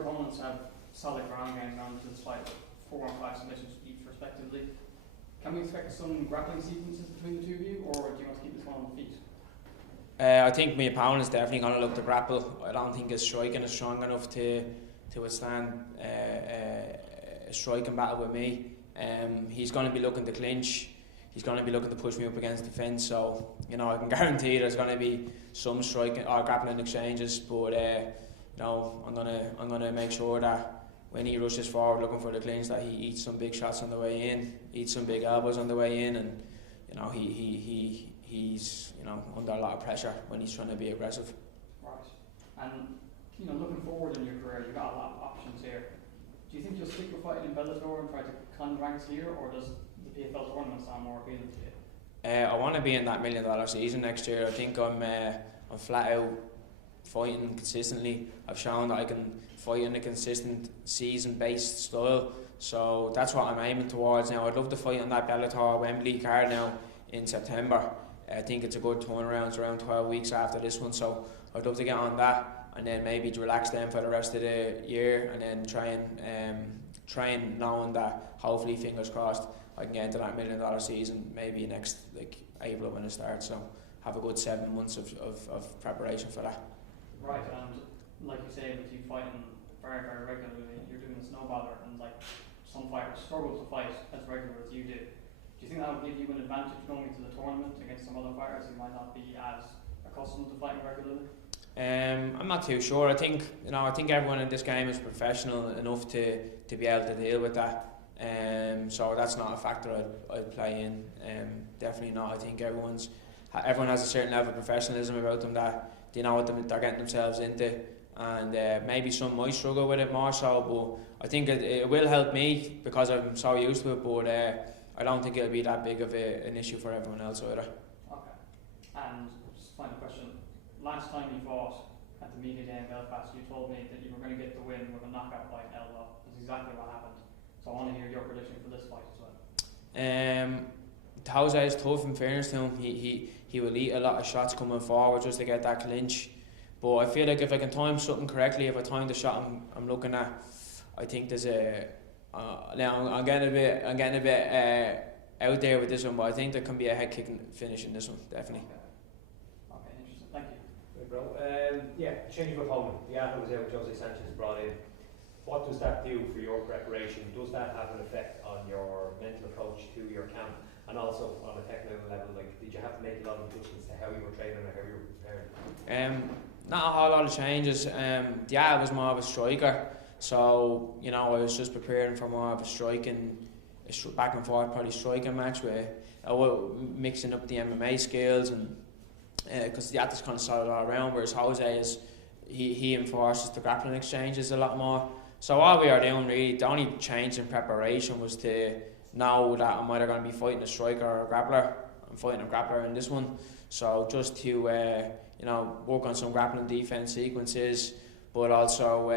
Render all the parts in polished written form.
your opponents have solid ground games gone into this fight, 4 and 5 submissions each respectively. Can we expect some grappling sequences between the two of you, or do you want to keep this one on the feet? I think my opponent's definitely going to look to grapple. I don't think his striking is strong enough to withstand a striking battle with me. He's going to be looking to clinch. He's going to be looking to push me up against the fence. So, you know, I can guarantee there's going to be some striking or grappling exchanges. But you know, I'm gonna make sure that when he rushes forward looking for the clinch, that he eats some big shots on the way in, eats some big elbows on the way in, and you know he's you know under a lot of pressure when he's trying to be aggressive. Right. And you know, looking forward in your career, you've got a lot of options here. Do you think you'll stick with fighting in Bellator and try to climb the ranks here, or does the PFL tournament sound more appealing to you? I want to be in that $1 million season next year. I think I'm flat out fighting consistently. I've shown that I can fight in a consistent season-based style, so that's what I'm aiming towards now. I'd love to fight on that Bellator Wembley card now in September. I think it's a good turnaround. It's around 12 weeks after this one, so I'd love to get on that and then maybe relax them for the rest of the year, and then try knowing that hopefully, fingers crossed, I can get into that $1 million season maybe next April when it starts. So have a good 7 months of preparation for that. Right, and like you say, with you fighting very, very regularly, you're doing the snowballer, and like some fighters struggle to fight as regular as you do. Do you think that would give you an advantage going into the tournament against some other fighters who might not be as accustomed to fighting regularly? I'm not too sure. I think everyone in this game is professional enough to be able to deal with that. So that's not a factor I'd play in. Definitely not. I think everyone has a certain level of professionalism about them that they know what they're getting themselves into, and maybe some might struggle with it more so, but I think it will help me because I'm so used to it, but I don't think it'll be that big of an issue for everyone else either. Okay. And just final question. Last time you fought at the media day in Belfast, you told me that you were going to get the win with a knockout by elbow. That's exactly what happened. So I want to hear your prediction for this fight as well. Jose is tough, in fairness to him. He will eat a lot of shots coming forward just to get that clinch. But I feel like if I can time something correctly, if I time the shot I'm looking at, I think there's a. Now I'm getting a bit out there with this one, but I think there can be a head kicking finish in this one, definitely. Okay, interesting. Thank you. Hey, bro. Change of opponent. Yeah, it was out. Jose Sanchez brought in. What does that do for your preparation? Does that have an effect on your mental approach to your camp, and also on a technical level? Like, did you have to make a lot of adjustments to how you were training or how you were preparing? Not a whole lot of changes. I was more of a striker, so you know I was just preparing for more of a striking, back and forth probably striking match where I was mixing up the MMA skills, and because the athlete's kind of solid all around, whereas Jose is he enforces the grappling exchanges a lot more. So all we are doing really, the only change in preparation was to know that I'm either going to be fighting a striker or a grappler. I'm fighting a grappler in this one, so just to work on some grappling defense sequences, but also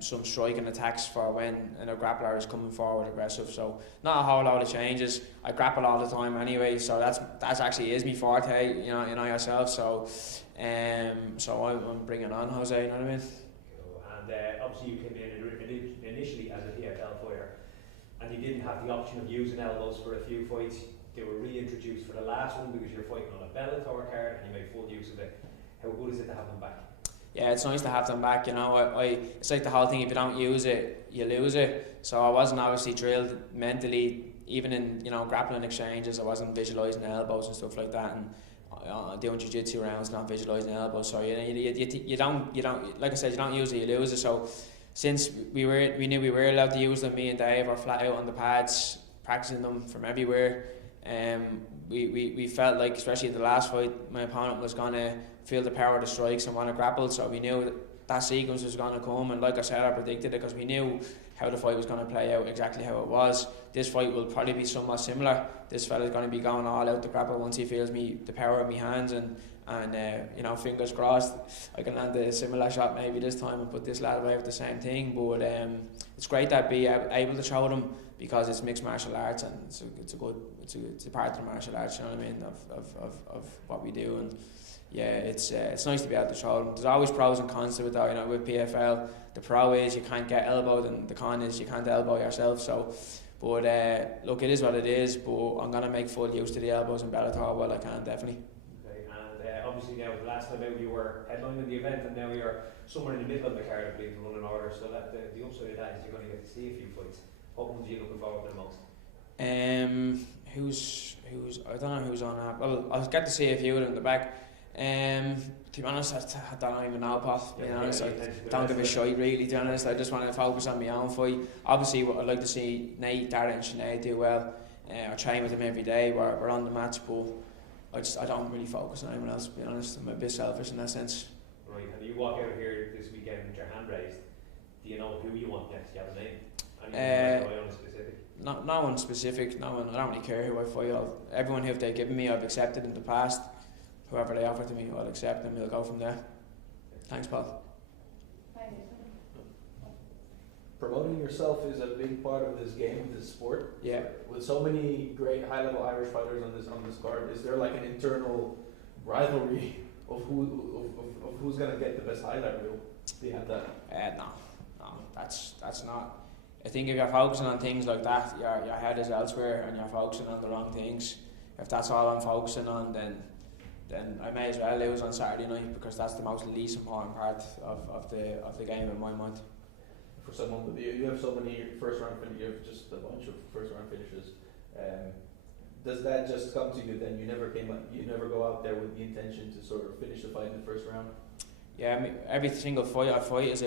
some striking attacks for when a grappler is coming forward aggressive. So not a whole lot of changes. I grapple all the time anyway, so that's actually is my forte, you know yourself. So I'm bringing on Jose, you know what I mean? And obviously you came in initially as a PFL fighter, and you didn't have the option of using elbows for a few fights. They were reintroduced for the last one because you're fighting on a Bellator card and you made full use of it. How good is it to have them back? Yeah, it's nice to have them back. You know, it's like the whole thing. If you don't use it, you lose it. So I wasn't obviously drilled mentally, even in grappling exchanges. I wasn't visualising elbows and stuff like that, and doing jiu-jitsu rounds, not visualising elbows. So you don't like I said, you don't use it, you lose it. So since we knew we were allowed to use them, me and Dave are flat out on the pads practicing them from everywhere. We felt like, especially in the last fight, my opponent was gonna feel the power of the strikes and want to grapple. So we knew that sequence was gonna come, and like I said, I predicted it because we knew how the fight was going to play out, exactly how it was. This fight will probably be somewhat similar. This fella's going to be going all out to grapple once he feels the power of my hands, and fingers crossed I can land a similar shot maybe this time and put this lad away with the same thing. But it's great that be able to show them, because it's mixed martial arts, and it's a part of the martial arts, you know what I mean, of what we do. And it's nice to be able to show them. There's always pros and cons to it though, you know, with PFL. The pro is you can't get elbowed, and the con is you can't elbow yourself. So, but look, it is what it is. But I'm gonna make full use of the elbows in Bellator while I can, definitely. Okay, and obviously now the last time out you were headlining the event, and now you're somewhere in the middle of the card, I believe, to run an order. So that the upside of that is you're going to get to see a few fights. What ones are you looking forward to the most? Who's I don't know who's on that. Well, I'll get to see a few of them in the back. To be honest, I don't even know, Paul. To be honest, I don't give a shit really. To be honest, I just want to focus on my own fight. Obviously, I'd like to see Nate, Darren, and Sinead do well. I train with them every day. We're on the match, but I don't really focus on anyone else. To be honest, I'm a bit selfish in that sense. Right, and you walk out of here this weekend with your hand raised. Do you know who you want next? Do you have a name? Anyone specific? No one specific. No one. I don't really care who I fight. Everyone who they've given me, I've accepted in the past. Whoever they offer to me, I'll accept, and we'll go from there. Thanks, Paul. Promoting yourself is a big part of this game, this sport. Yeah. With so many great high-level Irish fighters on this card, is there like an internal rivalry of who's gonna get the best highlight reel? Do you have that? No, that's not. I think if you're focusing on things like that, your head is elsewhere, and you're focusing on the wrong things. If that's all I'm focusing on, then I may as well lose on Saturday night, because that's the most least important part of the game in my mind. For someone with you have so many first round finishes, you have just a bunch of first round finishes. Does that just come to you then? You never go out there with the intention to sort of finish the fight in the first round? Yeah, I mean, every single fight I fight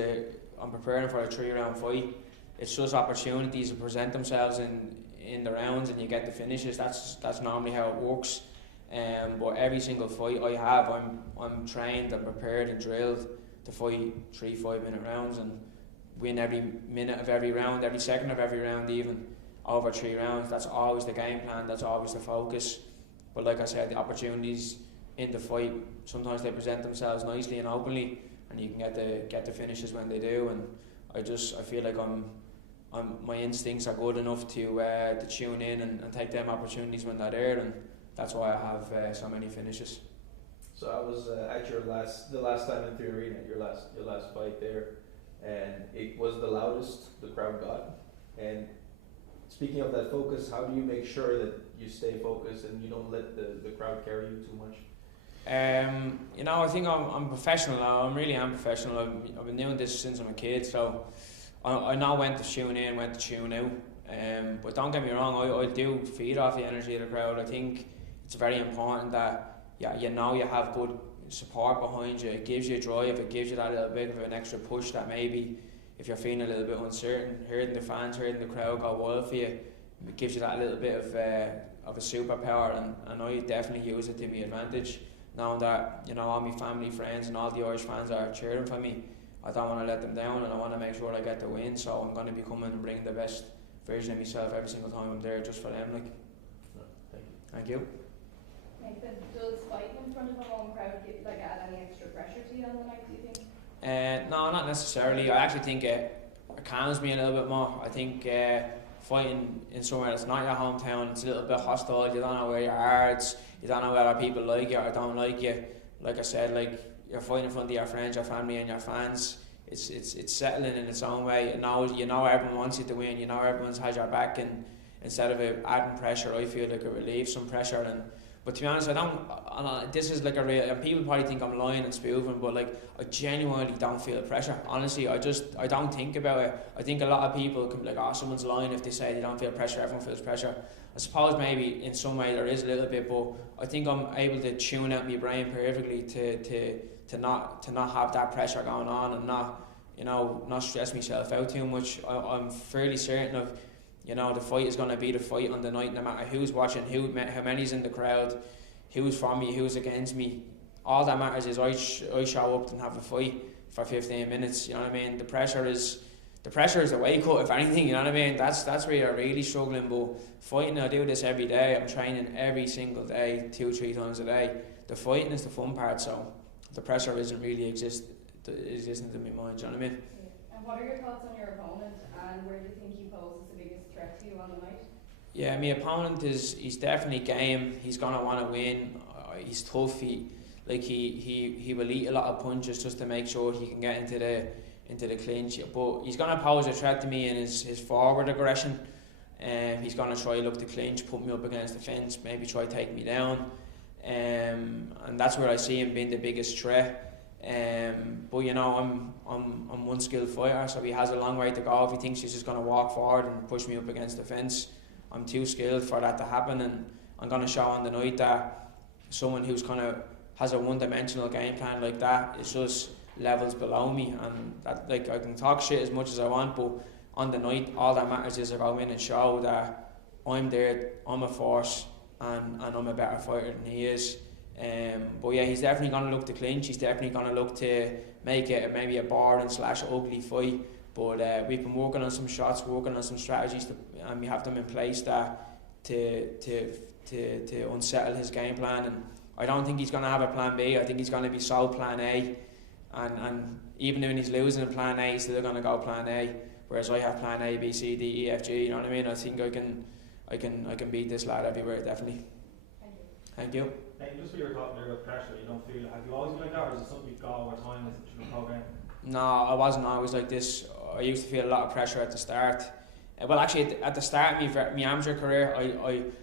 I'm preparing for a 3-round fight. It's just opportunities to present themselves in the rounds, and you get the finishes. That's normally how it works. But every single fight I have, I'm trained and prepared and drilled to fight 3-5 minute rounds and win every minute of every round, every second of every round, even over 3 rounds. That's always the game plan. That's always the focus. But like I said, the opportunities in the fight, sometimes they present themselves nicely and openly, and you can get the finishes when they do. And I feel like my instincts are good enough to tune in and take them opportunities when they're there, and that's why I have so many finishes. So I was at the last time in the arena, your last fight there, and it was the loudest the crowd got. And speaking of that focus, how do you make sure that you stay focused and you don't let the crowd carry you too much? I think I'm professional now. I really am professional. I've been doing this since I'm a kid, so I know when to tune in, when to tune out. But don't get me wrong, I do feed off the energy of the crowd. I think it's very important that you have good support behind you. It gives you drive. It gives you that little bit of an extra push that maybe if you're feeling a little bit uncertain, hearing the fans, hearing the crowd go wild for you, it gives you that little bit of a superpower, and I definitely use it to my advantage. Knowing that all my family, friends, and all the Irish fans are cheering for me, I don't want to let them down, and I want to make sure I get the win. So I'm going to be coming and bringing the best version of myself every single time I'm there, just for them. Thank you. Nathan, does fighting in front of a home crowd add any extra pressure to you on the night, do you think? No, not necessarily. I actually think it calms me a little bit more. I think fighting in somewhere that's not your hometown, it's a little bit hostile. You don't know where you are. You don't know whether people like you or don't like you. Like I said, you're fighting in front of your friends, your family, and your fans. It's settling in its own way. You know everyone wants you to win. You know everyone's had your back, and instead of it adding pressure, I feel like it relieves some pressure. But to be honest, this is like a real, and people probably think I'm lying and spoofing, but I genuinely don't feel pressure. Honestly, I don't think about it. I think a lot of people can be like, oh, someone's lying if they say they don't feel pressure, everyone feels pressure. I suppose maybe in some way there is a little bit, but I think I'm able to tune out my brain perfectly to not have that pressure going on, and not stress myself out too much. I'm fairly certain of the fight is going to be the fight on the night, no matter who's watching, how many's in the crowd, who's for me, who's against me. All that matters is I show up and have a fight for 15 minutes. You know what I mean? The pressure is the way cut, if anything. You know what I mean? That's where you're really struggling. But fighting, I do this every day. I'm training every single day, 2-3 times a day. The fighting is the fun part, so the pressure isn't really existing in my mind. Do you know what I mean? Yeah. And what are your thoughts on your opponent, and where do you think he poses the biggest threat to you on the night? Yeah, my opponent he's definitely game. He's gonna want to win. He's tough. Like he will eat a lot of punches just to make sure he can get into the clinch. But he's gonna pose a threat to me in his forward aggression. He's gonna try look to clinch, put me up against the fence, maybe try take me down. And that's where I see him being the biggest threat. But you know, I'm one skilled fighter, so he has a long way to go. If he thinks he's just gonna walk forward and push me up against the fence, I'm too skilled for that to happen. And I'm gonna show on the night that someone who's kind of has a one-dimensional game plan like that is just levels below me. And that, like, I can talk shit as much as I want, but on the night, all that matters is I go in and show that I'm there, I'm a force, and I'm a better fighter than he is. But yeah, he's definitely going to look to clinch. He's definitely going to look to make it maybe a boring / ugly fight. But we've been working on some shots, working on some strategies, and we have them in place that to unsettle his game plan. And I don't think he's going to have a plan B. I think he's going to be sole plan A. And even when he's losing in plan A, he's still going to go plan A. Whereas I have plan A, B, C, D, E, F, G. You know what I mean? I think I can beat this lad everywhere, definitely. Thank you. Hey, just when you were talking there about pressure, you don't feel it. Have you always been like that, or is it something you've got over time? Is it through the program? No, I wasn't always like this. I used to feel a lot of pressure at the start. Well, actually, at the start of my amateur career,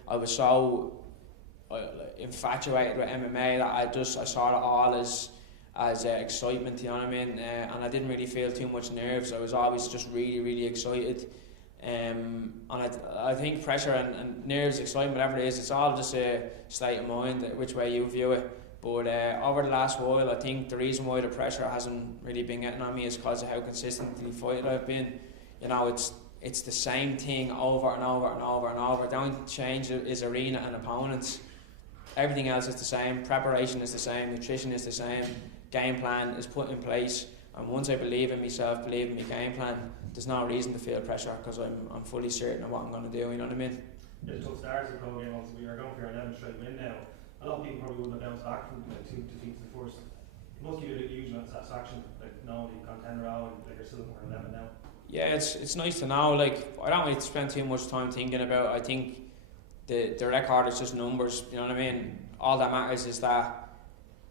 I was so infatuated with MMA that I saw it all as excitement, you know what I mean? And I didn't really feel too much nerves. I was always just really, really excited. And I think pressure and nerves, excitement, whatever it is, it's all just a state of mind, which way you view it. But over the last while, I think the reason why the pressure hasn't really been getting on me is because of how consistently fighting I've been. You know, it's the same thing over and over and over and over. The only change is arena and opponents. Everything else is the same. Preparation is the same. Nutrition is the same. Game plan is put in place. And once I believe in myself, believe in my game plan, there's no reason to feel pressure because I'm fully certain of what I'm going to do. You know what I mean? It's a tough start to the pro game. Also, we are going for your 11th straight win now. A lot of people probably wouldn't have bounced back from like 2 defeats in the first. It must give you a huge amount of satisfaction, like knowing you've gone 10 in a row and like you're still more 11 now. Yeah, it's nice to know. Like, I don't really spend too much time thinking about it. I think the record is just numbers. You know what I mean? All that matters is that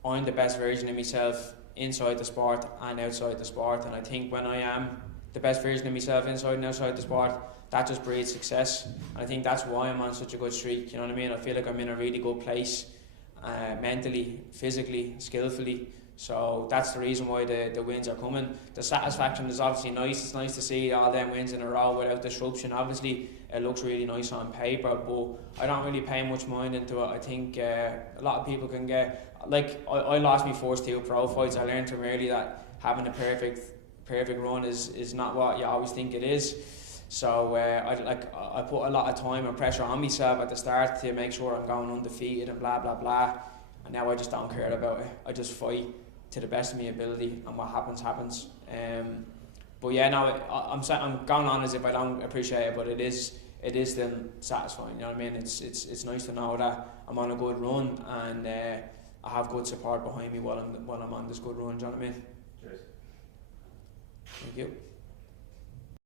I'm the best version of myself inside the sport and outside the sport. And I think when I am the best version of myself inside and outside the sport, that just breeds success. And I think that's why I'm on such a good streak. You know what I mean? I feel like I'm in a really good place, mentally, physically, skillfully. So that's the reason why the wins are coming. The satisfaction is obviously nice. It's nice to see all them wins in a row without disruption. Obviously, it looks really nice on paper, but I don't really pay much mind into it. I think a lot of people can get... Like, I lost my first 2 pro fights. I learned from early that having a perfect run is not what you always think it is. So I put a lot of time and pressure on myself at the start to make sure I'm going undefeated and blah blah blah. And now I just don't care about it. I just fight to the best of my ability, and what happens. But yeah, no, I'm going on as if I don't appreciate it, but it is still satisfying. You know what I mean? It's nice to know that I'm on a good run and I have good support behind me while I'm on this good run. Do you know what I mean? Cheers. Thank you.